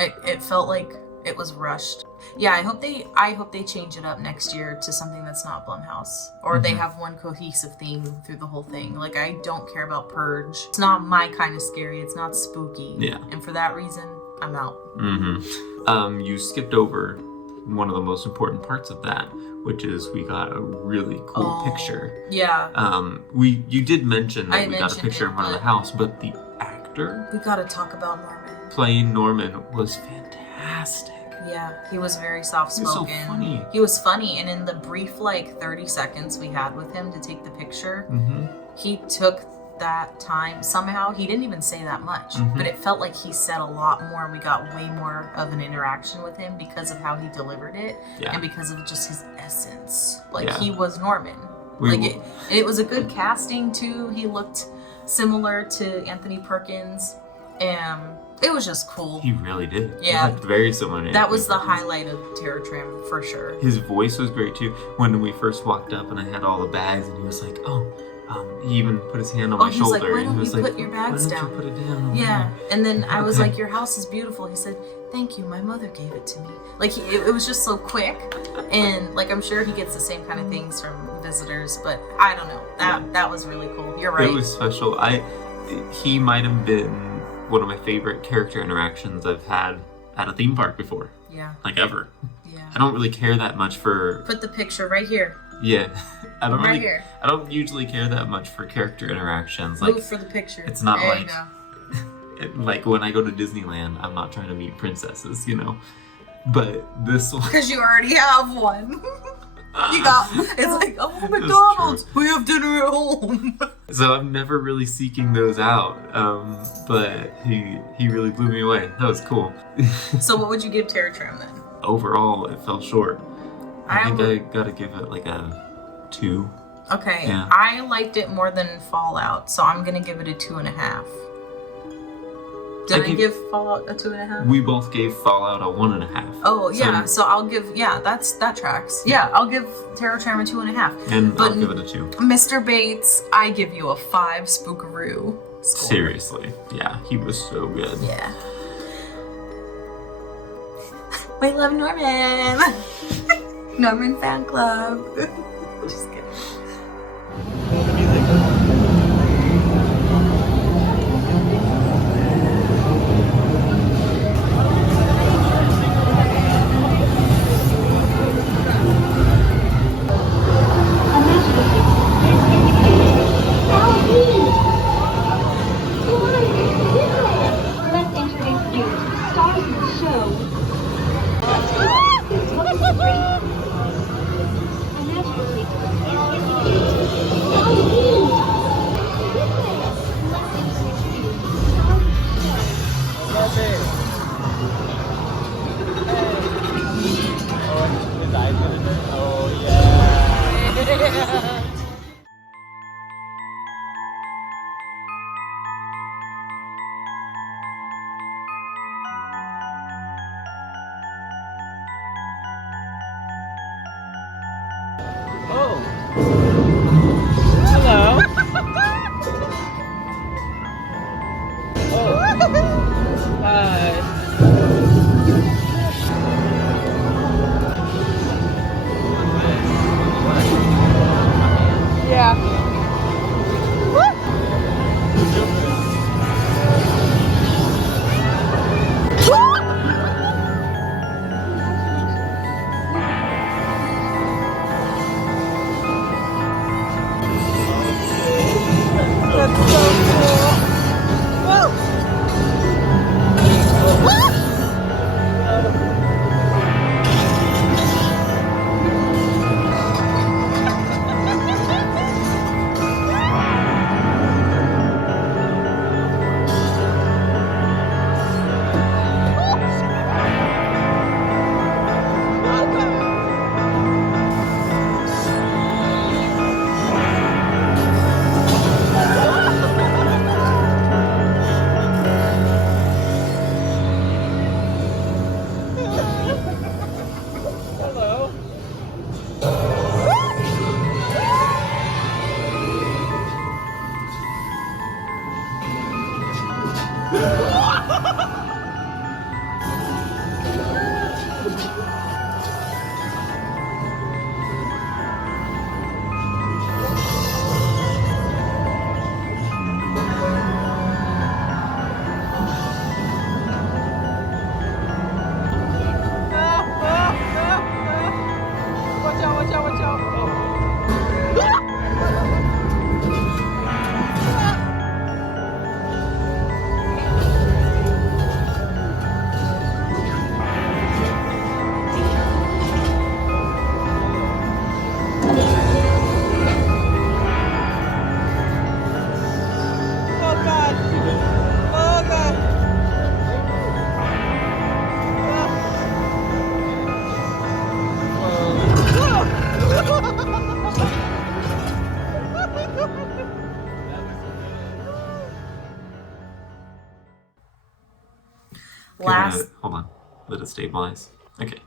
it felt like it was rushed. Yeah, I hope they change it up next year to something that's not Blumhouse, or they have one cohesive theme through the whole thing. Like I don't care about Purge. It's not my kind of scary. It's not spooky. Yeah. And for that reason, I'm out. You skipped over one of the most important parts of that, which is we got a really cool picture. Yeah. You did mention that we got a mentioned picture it, in front of the house, but the actor We gotta talk about Norman. playing Norman was fantastic. Yeah, he was very soft-spoken. He was so funny. He was funny, and in the brief, 30 seconds we had with him to take the picture, he took that time. Somehow, he didn't even say that much, but it felt like he said a lot more, and we got way more of an interaction with him because of how he delivered it, and because of just his essence. He was Norman. It was a good casting, too. He looked similar to Anthony Perkins, and it was just cool. He really did. Yeah. He looked very similar to That was the Anthony Perkins. highlight of Terror Tram, for sure. His voice was great, too. When we first walked up and I had all the bags, and he was like, he even put his hand on my he was shoulder. like, why and he don't was you like, put your bags why don't down? you put it down? Yeah, and then I was Okay. like, your house is beautiful. He said, thank you, my mother gave it to me. It was just so quick, and I'm sure he gets the same kind of things from visitors, but I don't know. That was really cool. You're right. It was special. He might have been one of my favorite character interactions I've had at a theme park before. Yeah. Ever. Yeah. I don't really care that much for... Put the picture right here. Yeah. I don't Right really... here. I don't usually care that much for character interactions. Move for the picture. It's not there like... you go. Like when I go to Disneyland, I'm not trying to meet princesses, But this one... Because you already have one. It's like, oh, McDonald's, we have dinner at home. So I'm never really seeking those out. But he really blew me away. That was cool. So what would you give Terror Tram then? Overall, it fell short. I think would- I gotta give it a 2. Okay, Yeah. I liked it more than Fallout, so I'm gonna give it a 2.5. Did I give Fallout a 2.5? We both gave Fallout a 1.5. Oh yeah, so I'll give that tracks. Yeah, I'll give Terror Tram a 2.5. And But I'll give it a 2. Mr. Bates, I give you a 5 Spookaroo score. Seriously. Yeah, he was so good. Yeah. We love Norman. Norman fan club. Just kidding. The music. Let's introduce you to the stars of the show. What is it, Freddy? A magical sequence is Halloween! Let's introduce you to the stars of the show. Oh yeah. Hold on. Let it stabilize. Okay.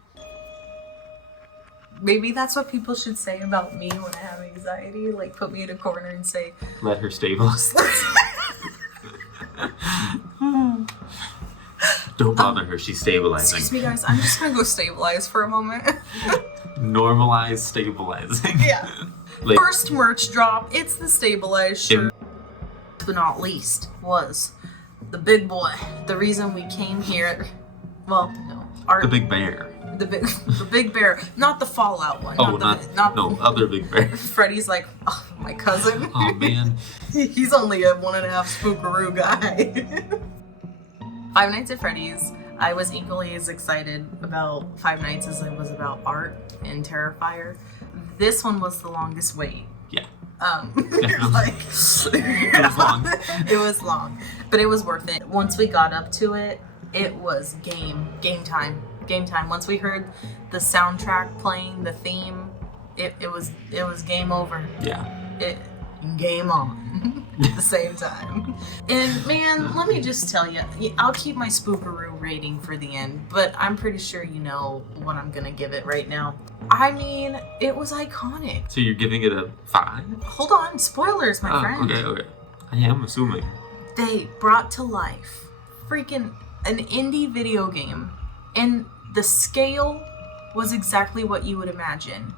Maybe that's what people should say about me when I have anxiety. Like, put me in a corner and say, Let her stabilize. Don't bother her. She's stabilizing. excuse me, guys. I'm just gonna go stabilize for a moment. Normalize stabilizing. Yeah. Like, First merch drop. It's the stabilized shirt. But not least was the big boy. The reason we came here. Well, no. the big bear. The big bear, not the Fallout one. Oh, not other big bear. Freddy's like, oh, my cousin. Oh man. He's only a 1.5 spookaroo guy. Five Nights at Freddy's. I was equally as excited about Five Nights as I was about Art and Terrifier. This one was the longest wait. Yeah. Like, it was long. It was long, but it was worth it. Once we got up to it, it was game time. Once we heard the soundtrack playing, the theme, it was game over. Yeah. Game on at the same time. And man, let me just tell you, I'll keep my spookaroo rating for the end, but I'm pretty sure you know what I'm gonna give it right now. I mean, it was iconic. So you're giving it a 5? Hold on, spoilers, my friend. Okay. I am assuming. They brought to life freaking an indie video game, and the scale was exactly what you would imagine.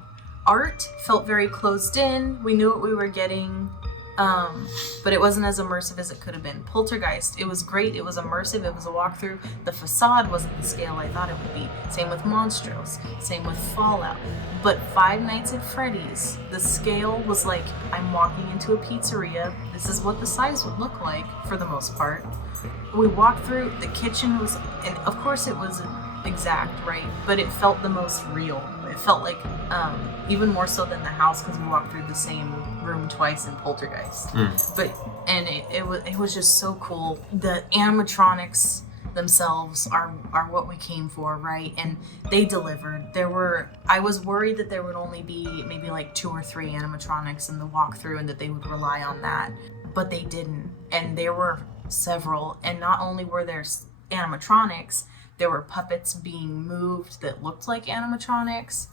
Art felt very closed in. We knew what we were getting, but it wasn't as immersive as it could have been. Poltergeist, it was great. It was immersive. It was a walkthrough. The facade wasn't the scale I thought it would be. Same with Monstros. Same with Fallout. But Five Nights at Freddy's, the scale was like, I'm walking into a pizzeria. This is what the size would look like for the most part. We walked through, the kitchen was, and of course it wasn't exact, right? But it felt the most real. It felt like, even more so than the house, because we walked through the same room twice in Poltergeist. But, and it was just so cool. The animatronics themselves are what we came for, right? And they delivered. I was worried that there would only be maybe like 2 or 3 animatronics in the walkthrough and that they would rely on that, but they didn't. And there were several, and not only were there animatronics, there were puppets being moved that looked like animatronics,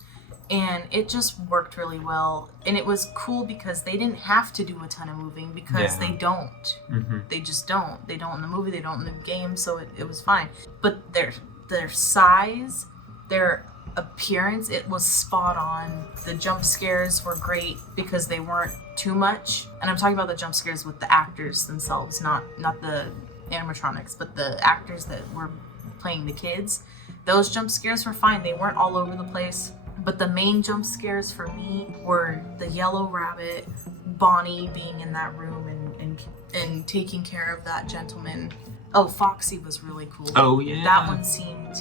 and it just worked really well. And it was cool because they didn't have to do a ton of moving, because they don't. Mm-hmm. They just don't. They don't in the movie, they don't in the game, so it was fine. But their size, their appearance, it was spot on. The jump scares were great because they weren't too much. And I'm talking about the jump scares with the actors themselves, not the animatronics, but the actors that were playing the kids. Those jump scares were fine. They weren't all over the place. But the main jump scares for me were the yellow rabbit, Bonnie being in that room and taking care of that gentleman. Oh, Foxy was really cool. Oh, yeah. That one seemed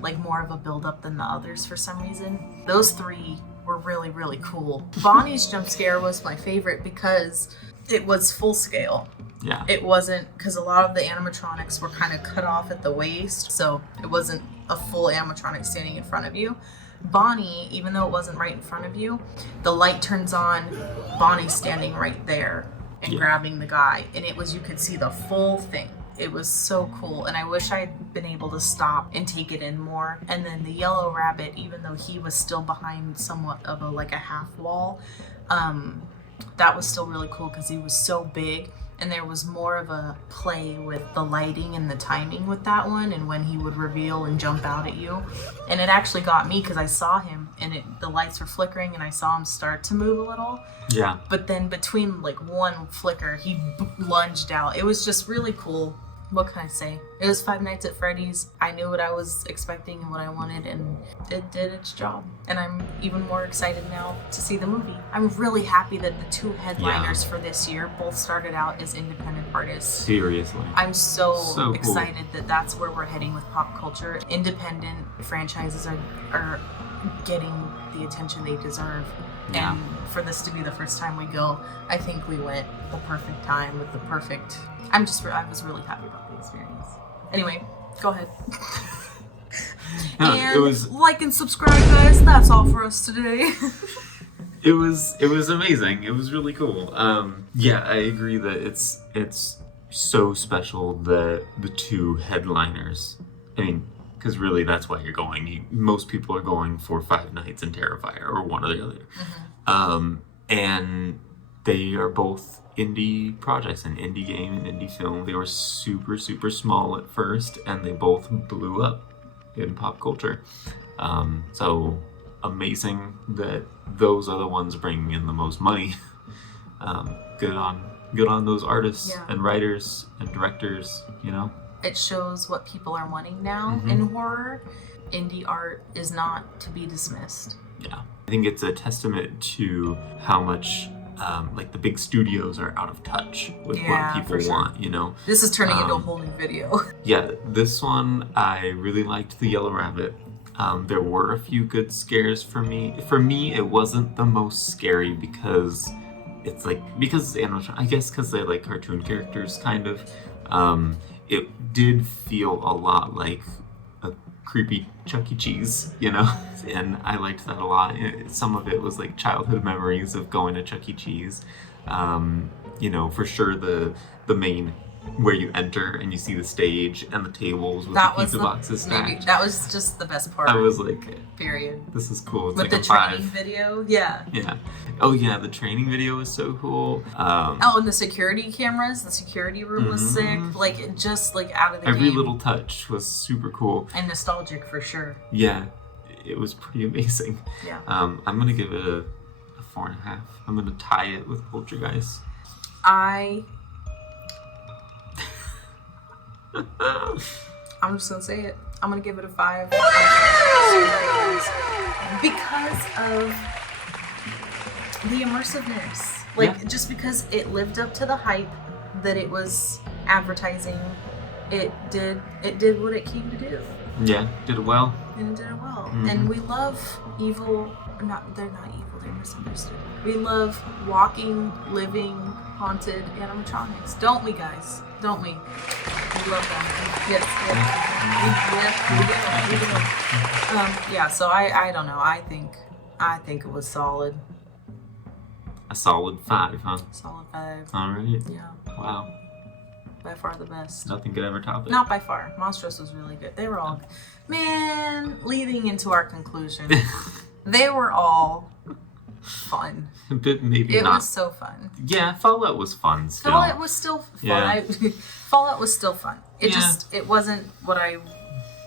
like more of a build-up than the others for some reason. Those 3 were really, really cool. Bonnie's jump scare was my favorite because it was full scale. Yeah. It wasn't, because a lot of the animatronics were kind of cut off at the waist, so it wasn't a full animatronic standing in front of you. Bonnie, even though it wasn't right in front of you, the light turns on, Bonnie's standing right there and grabbing the guy, and you could see the full thing. It was so cool, and I wish I'd been able to stop and take it in more. And then the yellow rabbit, even though he was still behind somewhat of a half wall, that was still really cool because he was so big. And there was more of a play with the lighting and the timing with that one, and when he would reveal and jump out at you. And it actually got me because I saw him and the lights were flickering and I saw him start to move a little. Yeah. But then between one flicker, he lunged out. It was just really cool. What can I say? It was Five Nights at Freddy's. I knew what I was expecting and what I wanted, and it did its job. And I'm even more excited now to see the movie. I'm really happy that the 2 headliners for this year both started out as independent artists. Seriously. I'm so cool. excited that that's where we're heading with pop culture. Independent franchises are getting the attention they deserve. Yeah. And for this to be the first time we go, I think we went the perfect time with the perfect... I was really happy about the experience. Anyway, go ahead. And it was like and subscribe, guys. That's all for us today. It was amazing. It was really cool. Yeah, I agree that it's so special that the 2 headliners I mean, because really that's why you're going. Most people are going for 5 Nights in Terrifier or one or the other. And they are both indie projects, an indie game, an indie film. They were super, super small at first, and they both blew up in pop culture. So amazing that those are the ones bringing in the most money. Good on those artists and writers and directors, you know? It shows what people are wanting now in horror. Indie art is not to be dismissed. Yeah. I think it's a testament to how much like the big studios are out of touch with what people want, you know? This is turning into a whole new video. Yeah, this one, I really liked the Yellow Rabbit. There were a few good scares for me. For me, it wasn't the most scary because it's like, because I guess because they're like cartoon characters, kind of. It did feel a lot like a creepy Chuck E. Cheese, you know? And I liked that a lot. Some of it was like childhood memories of going to Chuck E. Cheese. You know, for sure the main where you enter and you see the stage and the tables with the pizza boxes stacked. That was just the best part. I was like, period. This is cool. It's with like the a 5. training video, yeah. Oh yeah, the training video was so cool. And the security cameras, the security room was sick. Like, it just like out of the Every game. little touch was super cool. And nostalgic for sure. Yeah, it was pretty amazing. Yeah. I'm gonna give it a 4.5. I'm gonna tie it with Poltergeist. I'm just gonna say it. I'm gonna give it a 5. Because of the immersiveness. Like, just because it lived up to the hype that it was advertising, it did what it came to do. Yeah, did it well. And it did it well. And we love evil, they're not evil, they're misunderstood. We love walking, living, haunted animatronics. Don't we, guys? Don't we? We love them. Yes. Yeah, so I don't know. I think it was solid. A solid 5, huh? Solid 5. Alright. Yeah. Wow. By far the best. Nothing could ever top it. Not by far. Monstrous was really good. They were all, man, leading into our conclusion, they were all fun. But maybe it not. It was so fun. Yeah, Fallout was fun still. Fallout was still fun. Yeah. Fallout was still fun. It wasn't what I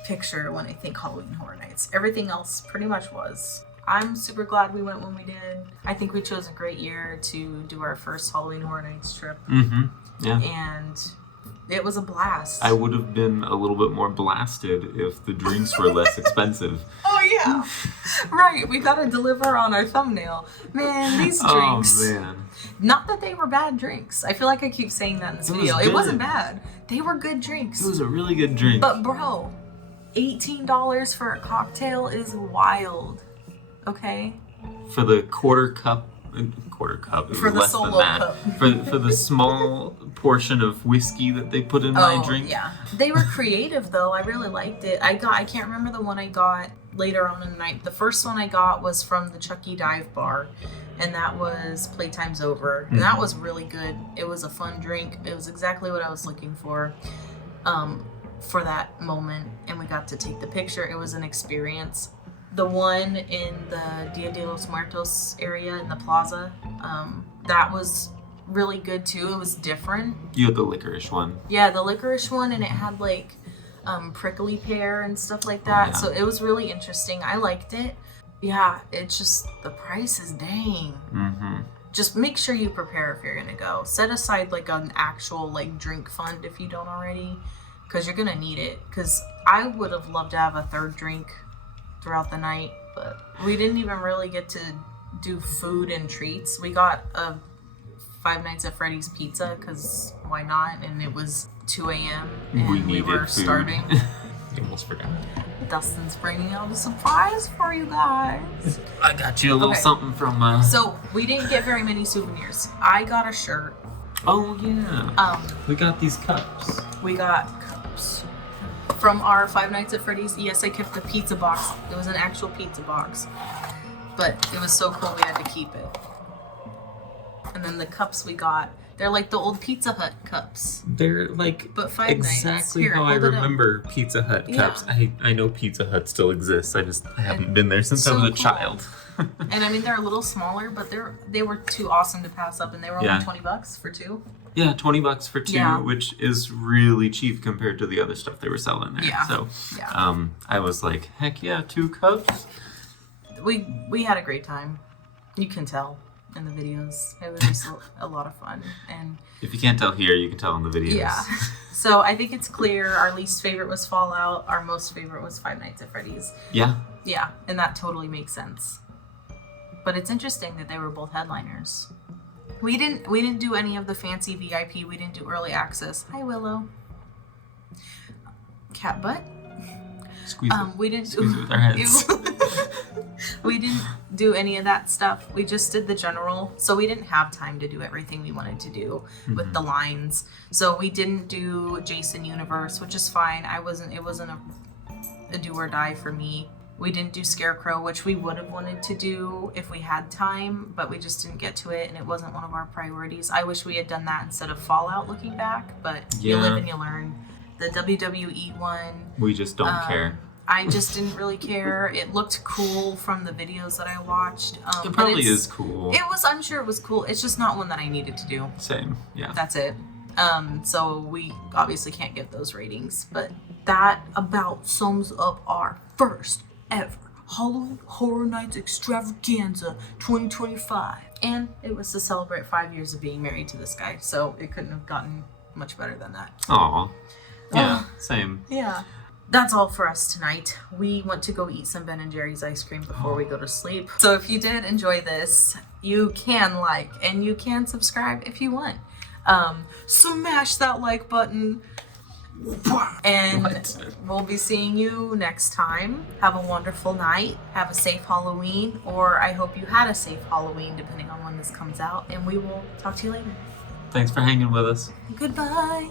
picture when I think Halloween Horror Nights. Everything else pretty much was. I'm super glad we went when we did. I think we chose a great year to do our first Halloween Horror Nights trip. Yeah. And it was a blast. I would have been a little bit more blasted if the drinks were less expensive. Oh, yeah. Right. We got to deliver on our thumbnail. Man, these drinks. Oh, man. Not that they were bad drinks. I feel like I keep saying that in this video. It wasn't bad. They were good drinks. It was a really good drink. But, bro, $18 for a cocktail is wild. Okay? For the quarter cup. It was for the less solo than that. cup. For the small portion of whiskey that they put in my drink. Yeah. They were creative though. I really liked it. I can't remember the one I got later on in the night. The first one I got was from the Chucky Dive Bar, and that was Playtime's Over. And that was really good. It was a fun drink. It was exactly what I was looking for that moment, and we got to take the picture. It was an experience. The one in the Dia de los Muertos area in the plaza, that was really good too. It was different. You had the licorice one. Yeah, the licorice one, and it had like prickly pear and stuff like that. Yeah. So it was really interesting. I liked it. Yeah, it's just the price is dang. Just make sure you prepare if you're gonna go. Set aside like an actual like drink fund if you don't already, because you're gonna need it. Because I would have loved to have a third drink throughout the night, but we didn't even really get to do food and treats. We got a 5 Nights at Freddy's pizza because why not? And it was 2 a.m. and we were food. starting. I almost forgot. Dustin's bringing out a surprise for you guys. I got you a little something from. So we didn't get very many souvenirs. I got a shirt. Oh yeah. We got these cups. We got cups. From our 5 Nights at Freddy's, yes, I kept the pizza box. It was an actual pizza box. But it was so cool we had to keep it. And then the cups we got They're like the old Pizza Hut cups. They're like But Five Nights. exactly Here, how I hold it up. remember Pizza Hut Yeah. cups. I know Pizza Hut still exists. I haven't been there since I so was a cool. child. And I mean, they're a little smaller, but they were too awesome to pass up, and they were only Yeah. $20 for 2. Yeah, $20 for 2, Yeah. which is really cheap compared to the other stuff they were selling there. Yeah. So, Yeah. I was like, heck yeah, 2 cups. We had a great time. You can tell in the videos. It was just a lot of fun. And If you can't tell here, you can tell in the videos. yeah. So I think it's clear our least favorite was Fallout. Our most favorite was Five Nights at Freddy's. Yeah. Yeah, and that totally makes sense. But it's interesting that they were both headliners. We didn't do any of the fancy VIP. We didn't do early access. Hi, Willow. Cat butt. Squeeze it. We didn't Squeeze it with our heads. we didn't do any of that stuff. We just did the general. So we didn't have time to do everything we wanted to do with the lines. So we didn't do Jason Universe, which is fine. It wasn't a do or die for me. We didn't do Scarecrow, which we would have wanted to do if we had time, but we just didn't get to it, and it wasn't one of our priorities. I wish we had done that instead of Fallout looking back, but you Yeah. live and you learn. The WWE one, We just don't care. I just didn't really care. It looked cool from the videos that I watched. It but probably it's- is cool. I'm sure it was cool. It's just not one that I needed to do. Same. Yeah. That's it. So we obviously can't get those ratings, but that about sums up our first ever Halloween Horror Nights Extravaganza 2025. And it was to celebrate 5 years of being married to this guy, so it couldn't have gotten much better than that. Aw. Yeah, same. Yeah. That's all for us tonight. We went to go eat some Ben & Jerry's ice cream before we go to sleep. So if you did enjoy this, you can like and you can subscribe if you want. Smash that like button. And What? we'll be seeing you next time. Have a wonderful night. Have a safe Halloween. Or I hope you had a safe Halloween, depending on when this comes out. And we will talk to you later. Thanks for hanging with us. Goodbye.